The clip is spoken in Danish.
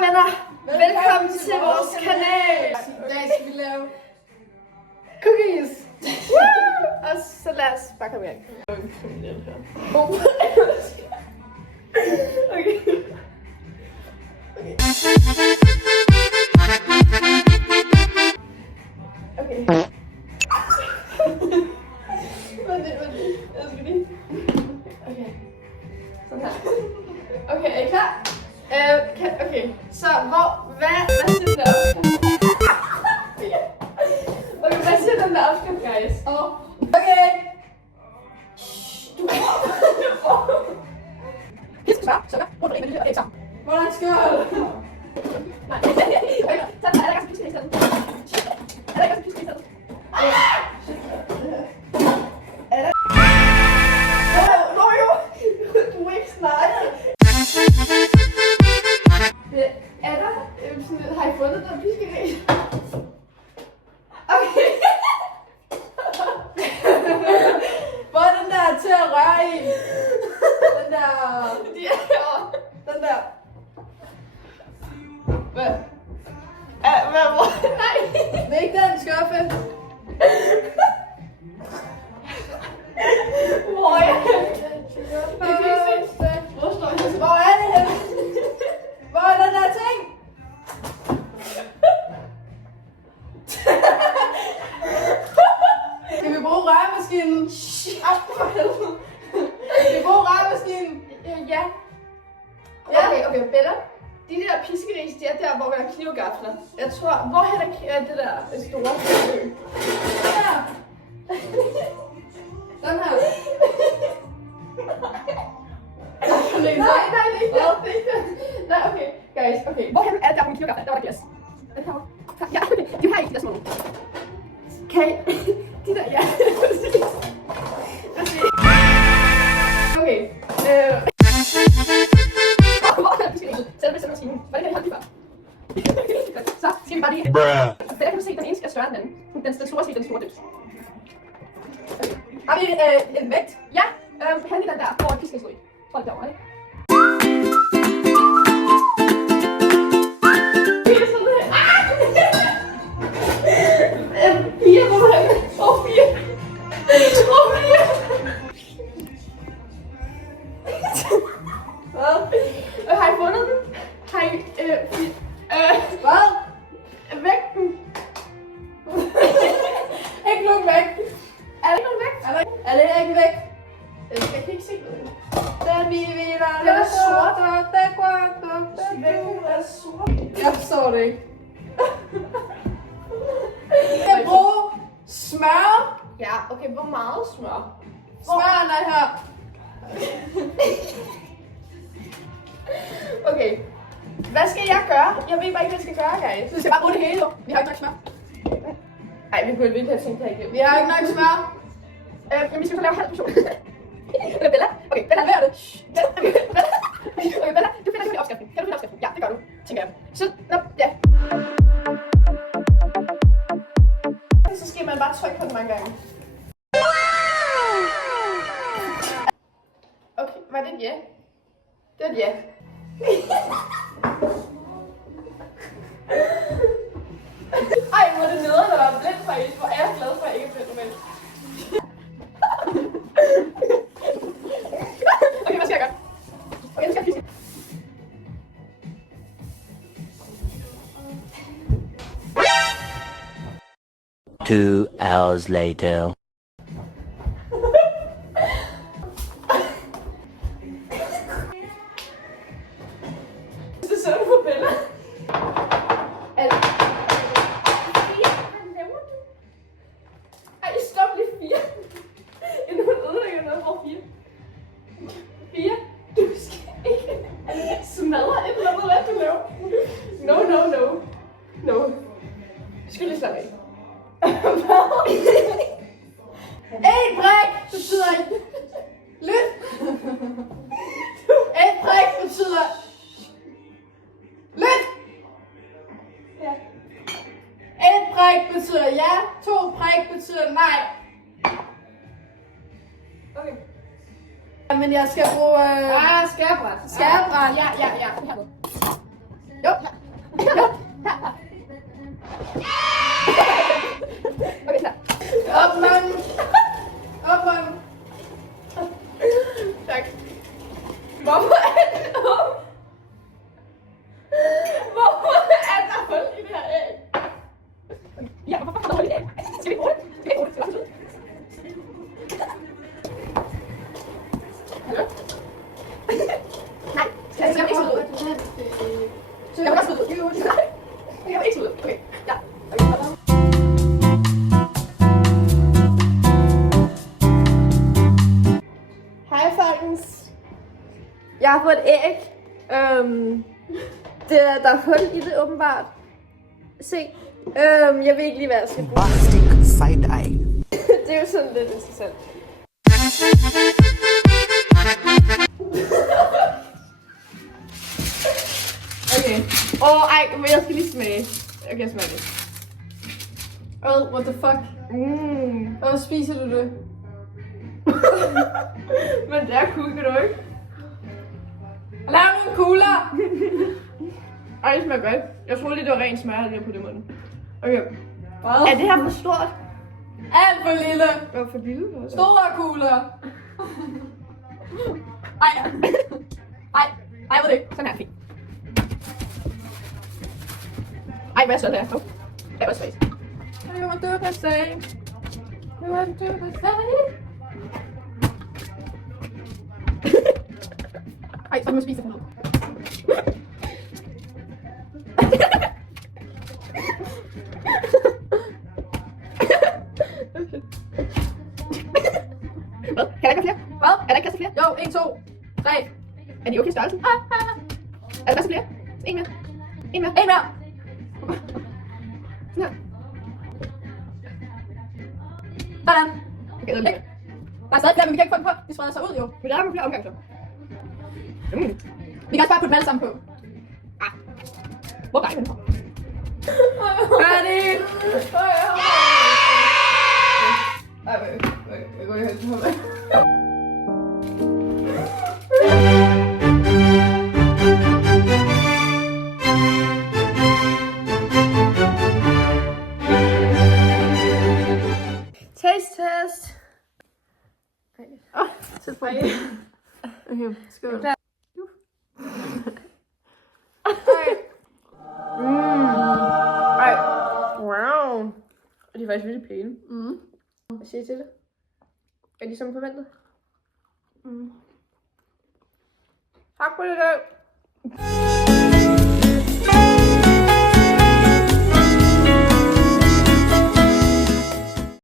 venner, velkommen til vores kanal. I dag skal vi lave Cookies. Og så lad os bare komme i gang. Okay. Vent. Jeg skal lige. Okay. Sådan her. Okay, er I klar? Okay, så hvad siger den der opskrift? Okay, hvad siger den der opskrift, guys? Okay. Pisk, smør, sukker, rundring med lille og æg sammen. Hvordan skal jeg? Nej, okay, så er der ikke også pisk i stedet. Er der ikke også pisk i stedet? Du er ikke snakke. Er der sådan lidt, har I fundet noget piskeris? Okay. Hvor er den der til at røre i? Den der... De er herovre. Den der... Hvad? Hvor? Nej. Det er ikke den skuffe. Hvor er det? Hvor er det henne? Hvor er den der ting? Skal vi bruge røremaskinen? Skal vi bruge røremaskinen? Ja. Okay, Bella. De der piskeris, de er der, hvor der er knivgafler. Jeg tror, hvorhen er det der store? Ja. Den her. Nej, det er ikke det. Nej, okay. Guys, okay. Hvorhen er det der, hvor en knivgafler? Der var der glas. Ja, okay. De har ikke de der små. Okay. De der, ja. Okay. Hvor er piskerisen? Sæt det ved maskinen. Hvordan kan jeg holde de før? Så skal vi bare lige... Der kan du se, den ene skal større end den anden. Den store skal i den store døds. Okay. Har vi en vægt? Ja. Hen i den der, hvor pisken stod i. Tror det derovre, ikke? Fire, hvor er det? Fire. Hvad? Har I fundet den? Har I... Hvad? Vægten? Ikke nogen vægt. Er der ikke nogen vægt? Er det ikke vægt? Jeg kan ikke se noget. Den vi vinder. Den er sort. Vægten er sort. Jeg forstår det ikke. Jeg skal bruge smør. Ja, okay, hvor meget smør? Smøren er her. Okay. Hvad skal jeg gøre? Jeg ved bare ikke, hvad jeg skal gøre, guys. Du skal bare bruge det hele, jo. Vi har ikke nok smør. Ej, vi burde virkelig have tænkt det her igennem. Vi har ikke nok smør. Jamen, vi skal så lave halv portion. Okay, Bella. Okay, Bella, hvad er det? Okay, Bella, du finder ikke opskriften. Kan du finde opskriften? Ja, det gør du, tænker jeg. Så, ja. Så skal man bare trykke på den mange gange. Okay, var det et ja? Det var et ja. Ej, hvor er det nederen at være blind faktisk. Hvor er jeg glad for, at jeg ikke er blind normalt. Okay, hvad skal jeg gøre? Okay, nu skal jeg fiske. 2 hours later. Det så du på Bella. Ej, stop lige 4. Inden hun ødelægger noget for 4. 4. Du skal ikke smadre et eller andet, hvad du laver. No. Du skal lige slappe af. En brik betyder lyt. En brik betyder lyt. Ja. En brik betyder ja. 2 brik betyder nej. Okay. Men jeg skal bruge skærbræt. skærbræt. Ja. Hermed. Jo. fået et æg. Der er hul i det, åbenbart. Se. Jeg ved ikke lige, hvad jeg skal bruge. Bombastic side-eye. Det er jo sådan lidt interessant. Okay. Ej, men jeg skal lige smage. Okay, jeg smager det. What the fuck? Hvor spiser du det? Men det er cool, kan du ikke? Lav nogle kugler! Ej, det smager godt. Jeg troede lige, det var ren smag, lige på det måde. Okay. Hvad? Er det her for stort? Alt for lille. Det var for lille. Store kugler. Ej. Ej, hvor er det ikke. Sådan her, fint. Ej, hvad er så det her? Det var svagt. You want to do the same. You want to do the same. Ej, så må jeg spise for noget. Hvad? Kan der ikke være flere? Hvad? Er der ikke plads til flere? Jo, 1, 2, 3. Er de okay størrelse? Er der plads til flere? En mere. En mere. En mere. Sådan her. Sådan. Okay, der er lidt. Der er stadig flere, men vi kan ikke få dem på. De spreder sig ud jo. Men der er flere omgang så. Vi kan også bare putte dem alle sammen på. Hvor er det? Færdig! Jeg går lige hen til ham. Taste test! Sæt på. Okay, skål. Ej. Wow. Og de er faktisk virkelig pæne. Hvad siger I til det? Er de som forventet? Tak for det.